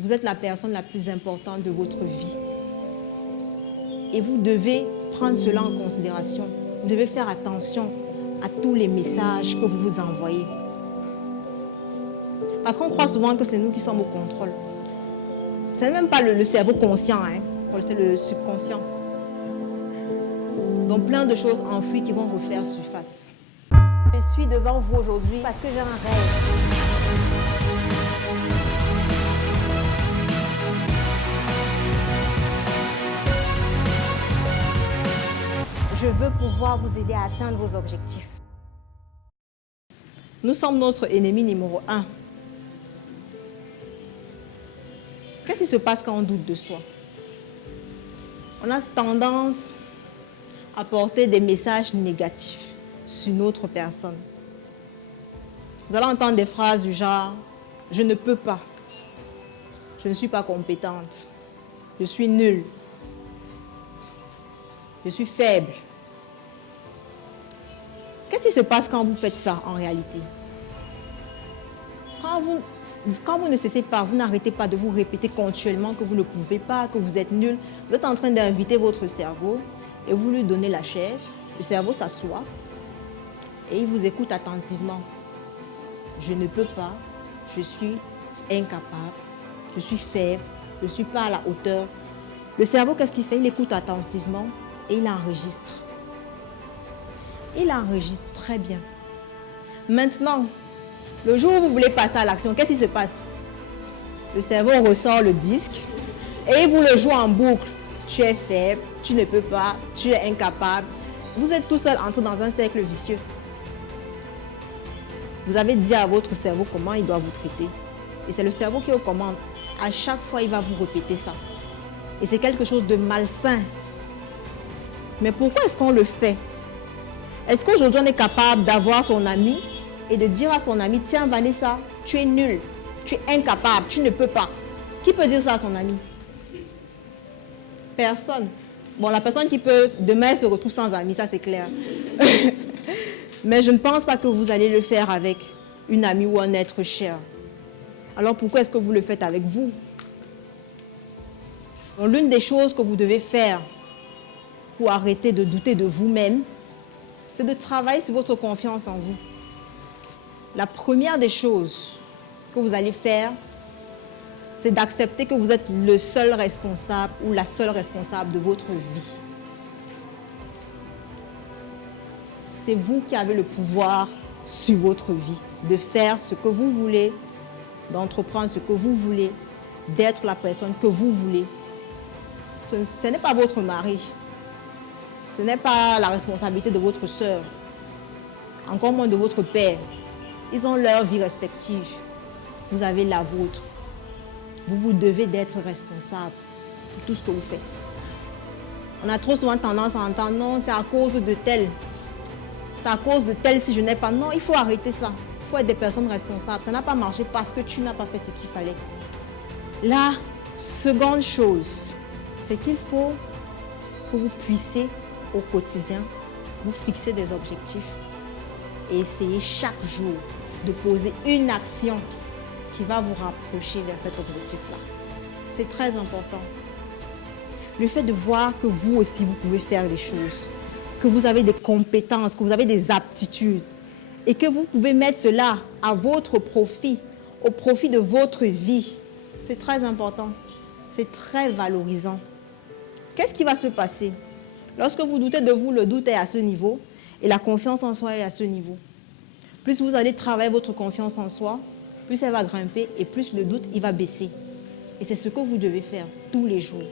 Vous êtes la personne la plus importante de votre vie. Et vous devez prendre cela en considération. Vous devez faire attention à tous les messages que vous vous envoyez. Parce qu'on croit souvent que c'est nous qui sommes au contrôle. Ce n'est même pas le cerveau conscient, c'est le subconscient. Donc plein de choses enfouies qui vont refaire surface. Je suis devant vous aujourd'hui parce que j'ai un rêve. Je veux pouvoir vous aider à atteindre vos objectifs. Nous sommes notre ennemi numéro 1. Qu'est-ce qui se passe quand on doute de soi? On a tendance à porter des messages négatifs sur notre personne. Vous allez entendre des phrases du genre « Je ne peux pas »,« Je ne suis pas compétente »,« Je suis nulle »,« Je suis faible ». Qu'est-ce qui se passe quand vous faites ça en réalité? Quand vous ne cessez pas, vous n'arrêtez pas de vous répéter continuellement que vous ne pouvez pas, que vous êtes nul, vous êtes en train d'inviter votre cerveau et vous lui donnez la chaise, le cerveau s'assoit et il vous écoute attentivement. Je ne peux pas, je suis incapable, je suis faible, je ne suis pas à la hauteur. Le cerveau, qu'est-ce qu'il fait? Il écoute attentivement et il enregistre. Il enregistre très bien. Maintenant, le jour où vous voulez passer à l'action, qu'est-ce qui se passe? Le cerveau ressort le disque et il vous le joue en boucle. Tu es faible, tu ne peux pas, tu es incapable. Vous êtes tout seul entré dans un cercle vicieux. Vous avez dit à votre cerveau comment il doit vous traiter. Et c'est le cerveau qui est aux commandes. À chaque fois, il va vous répéter ça. Et c'est quelque chose de malsain. Mais pourquoi est-ce qu'on le fait? Est-ce qu'aujourd'hui, on est capable d'avoir son ami et de dire à son ami, tiens Vanessa, tu es nulle, tu es incapable, tu ne peux pas. Qui peut dire ça à son ami? Personne. Bon, la personne qui peut, demain, se retrouve sans ami, ça c'est clair. Mais je ne pense pas que vous allez le faire avec une amie ou un être cher. Alors pourquoi est-ce que vous le faites avec vous? Donc, l'une des choses que vous devez faire pour arrêter de douter de vous-même, c'est de travailler sur votre confiance en vous. La première des choses que vous allez faire, c'est d'accepter que vous êtes le seul responsable ou la seule responsable de votre vie. C'est vous qui avez le pouvoir sur votre vie, de faire ce que vous voulez, d'entreprendre ce que vous voulez, d'être la personne que vous voulez. Ce n'est pas votre mari, ce n'est pas la responsabilité de votre sœur, encore moins de votre père. Ils ont leur vie respective. Vous avez la vôtre. Vous devez d'être responsable pour tout ce que vous faites. On a trop souvent tendance à entendre, non, c'est à cause de tel. C'est à cause de tel si je n'ai pas. Non, il faut arrêter ça. Il faut être des personnes responsables. Ça n'a pas marché parce que tu n'as pas fait ce qu'il fallait. La seconde chose, c'est qu'il faut que vous puissiez au quotidien vous fixer des objectifs et essayer chaque jour de poser une action qui va vous rapprocher vers cet objectif-là. C'est très important. Le fait de voir que vous aussi, vous pouvez faire des choses, que vous avez des compétences, que vous avez des aptitudes et que vous pouvez mettre cela à votre profit, au profit de votre vie. C'est très important. C'est très valorisant. Qu'est-ce qui va se passer? Lorsque vous doutez de vous, le doute est à ce niveau et la confiance en soi est à ce niveau. Plus vous allez travailler votre confiance en soi, plus elle va grimper et plus le doute il va baisser. Et c'est ce que vous devez faire tous les jours.